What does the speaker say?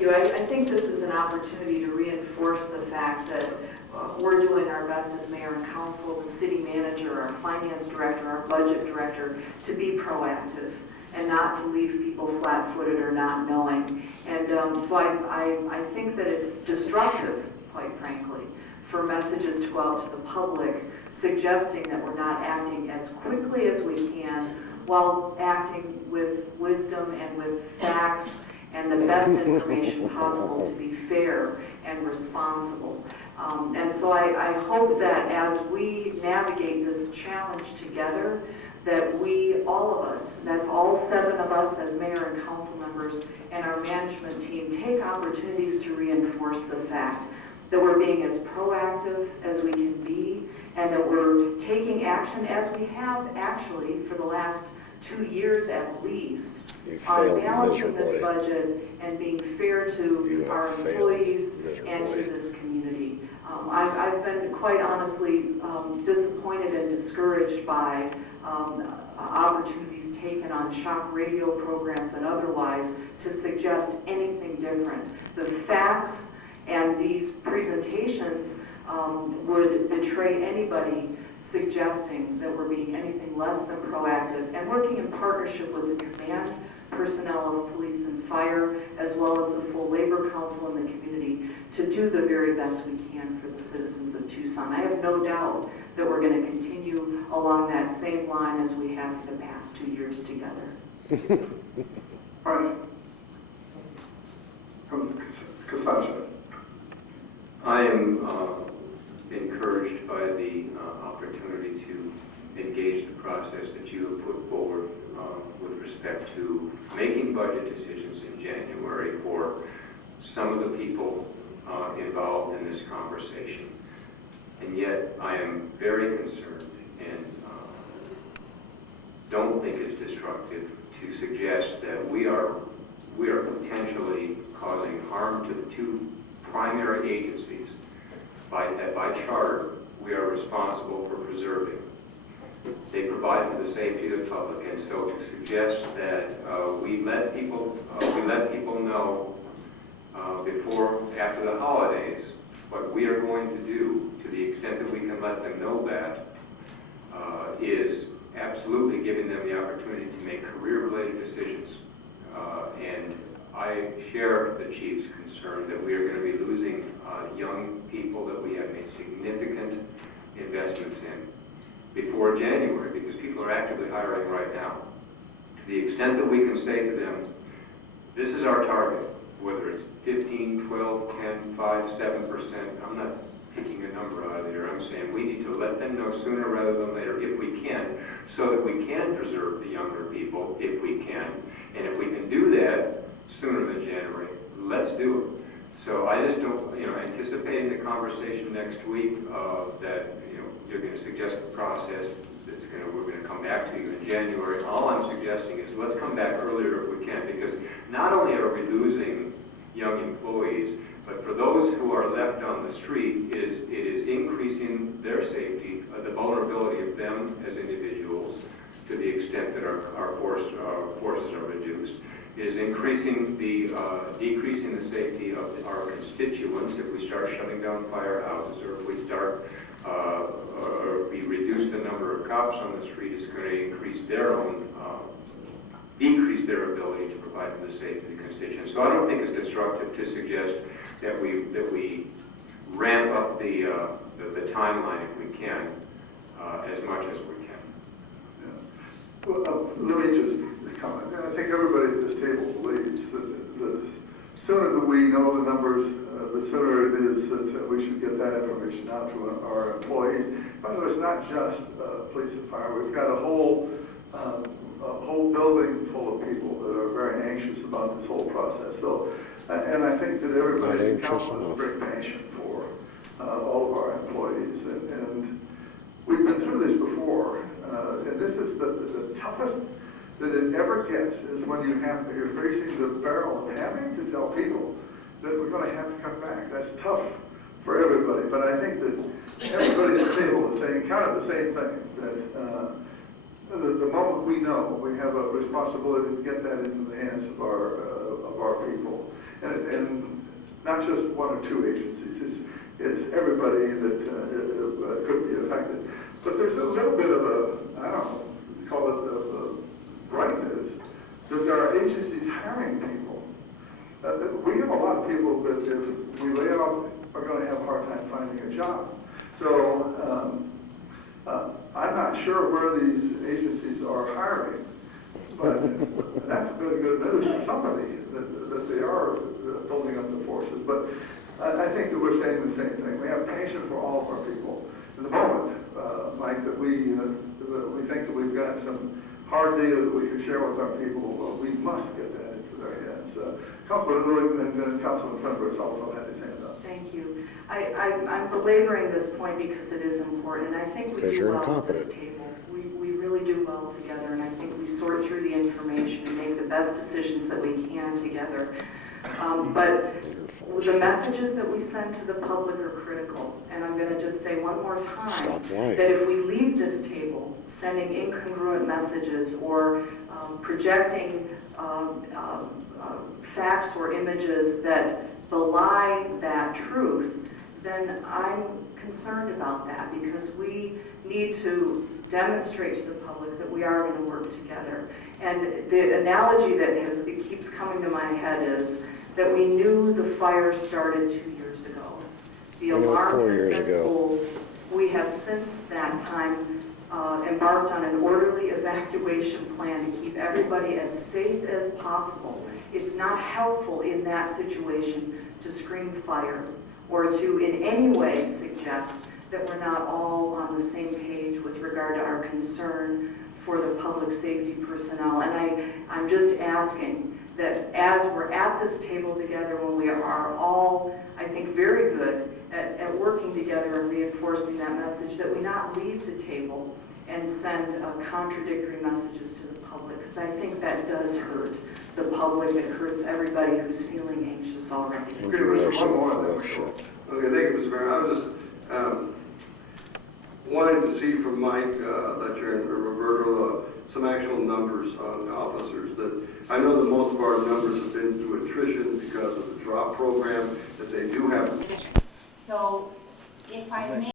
you. I think this is an opportunity to reinforce the fact that we're doing our best as mayor and council, the city manager, our finance director, our budget director, to be proactive and not to leave people flat-footed or not knowing. And so I think that it's destructive, quite frankly, for messages to go out to the public suggesting that we're not acting as quickly as we can while acting with wisdom and with facts and the best information possible to be fair and responsible. And so I hope that as we navigate this challenge together, that we, all of us, that's all 7 of us as mayor and council members and our management team, take opportunities to reinforce the fact that we're being as proactive as we can be and that we're taking action as we have actually for the last 2 years at least on balancing this budget and being fair to our employees and to this community. I've been quite honestly disappointed and discouraged by opportunities taken on shock radio programs and otherwise to suggest anything different. The facts and these presentations would betray anybody suggesting that we're being anything less than proactive and working in partnership with the command personnel of police and fire, as well as the full labor council and the community, to do the very best we can for the citizens of Tucson. I have no doubt that we're going to continue along that same line as we have for the past 2 years together. All right. Kasasha. I am encouraged by the opportunity to engage the process that you have put forward with respect to making budget decisions in January for some of the people involved in this conversation. And yet I am very concerned and don't think it's destructive to suggest that we are potentially causing harm to the 2 primary agencies that by charter we are responsible for preserving. They provide for the safety of the public, and so to suggest that we let people know after the holidays what we are going to do, to the extent that we can let them know that, is absolutely giving them the opportunity to make career-related decisions. And I share the chief's concern that we are going to be losing young people that we have made significant investments in before January, because people are actively hiring right now. To the extent that we can say to them, this is our target, whether it's 15, 12, 10, 5, 7%, I'm not picking a number out of there. I'm saying we need to let them know sooner rather than later if we can, so that we can preserve the younger people if we can. And if we can do that sooner than January, let's do it. So I just don't, anticipating the conversation next week that, you're going to suggest a process that's we're going to come back to you in January. All I'm suggesting is let's come back earlier if we can, because not only are we losing young employees, but for those who are left on the street, it is increasing their safety, the vulnerability of them as individuals to the extent that our forces are reduced. It is decreasing the safety of our constituents if we start shutting down firehouses, or if we start or we reduce the number of cops on the street. Is going to increase decrease their ability to provide for the safety of the constituents. So I don't think it's destructive to suggest that we ramp up the timeline if we can, as much as we can. Yeah. Well, let me just comment. I think everybody at this table believes that the sooner that we know the numbers, the sooner it is that we should get that information out to our employees. By the way, it's not just police and fire. We've got a whole building full of people that are very anxious about this whole process. So, and I think that everybody in council is very patient for all of our employees. And we've been through this before. And this is the toughest that it ever gets, is when you're facing the barrel of having to tell people that we're going to have to cut back. That's tough for everybody. But I think that everybody at the table is saying kind of the same thing, that the moment we know, we have a responsibility to get that into the hands of our people. And not just one or two agencies. It's everybody that could be affected. But there's a little bit of a, I don't know, call it the brightness, that there are agencies hiring people. We have a lot of people that if we lay off are going to have a hard time finding a job. So I'm not sure where these agencies are hiring, but that's really good news for somebody that they are building up the forces. But I think that we're saying the same thing. We have patience for all of our people. In the moment, Mike, that we think that we've got some hard data that we can share with our people, we must get that into their heads. Councilman Ulrich and then Councilman Fenberg also had his hand up. Thank you. I'm belaboring this point because it is important, and I think we do well at this table. We really do well together, and I think we sort through the information and make the best decisions that we can together. But the messages that we send to the public are critical, and I'm going to just say one more time that if we leave this table sending incongruent messages or projecting facts or images that belie that truth, then I'm concerned about that, because we need to demonstrate to the public that we are going to work together. And the analogy that it keeps coming to my head is that we knew the fire started 2 years ago. The alarm has been pulled. We have since that time embarked on an orderly evacuation plan to keep everybody as safe as possible. It's not helpful in that situation to scream fire or to in any way suggest that we're not all on the same page with regard to our concern for the public safety personnel. And I'm just asking that as we're at this table together, when we are all, I think, very good at working together and reinforcing that message, that we not leave the table and send contradictory messages to the public, because I think that does hurt the public. It hurts everybody who's feeling anxious already. Okay, one more. Okay, thank you, Mr. Mayor. I was just wanted to see from Mike Letcher and Roberto some actual numbers on the officers. That I know that most of our numbers have been through attrition because of the drop program, that they do have. So if I may.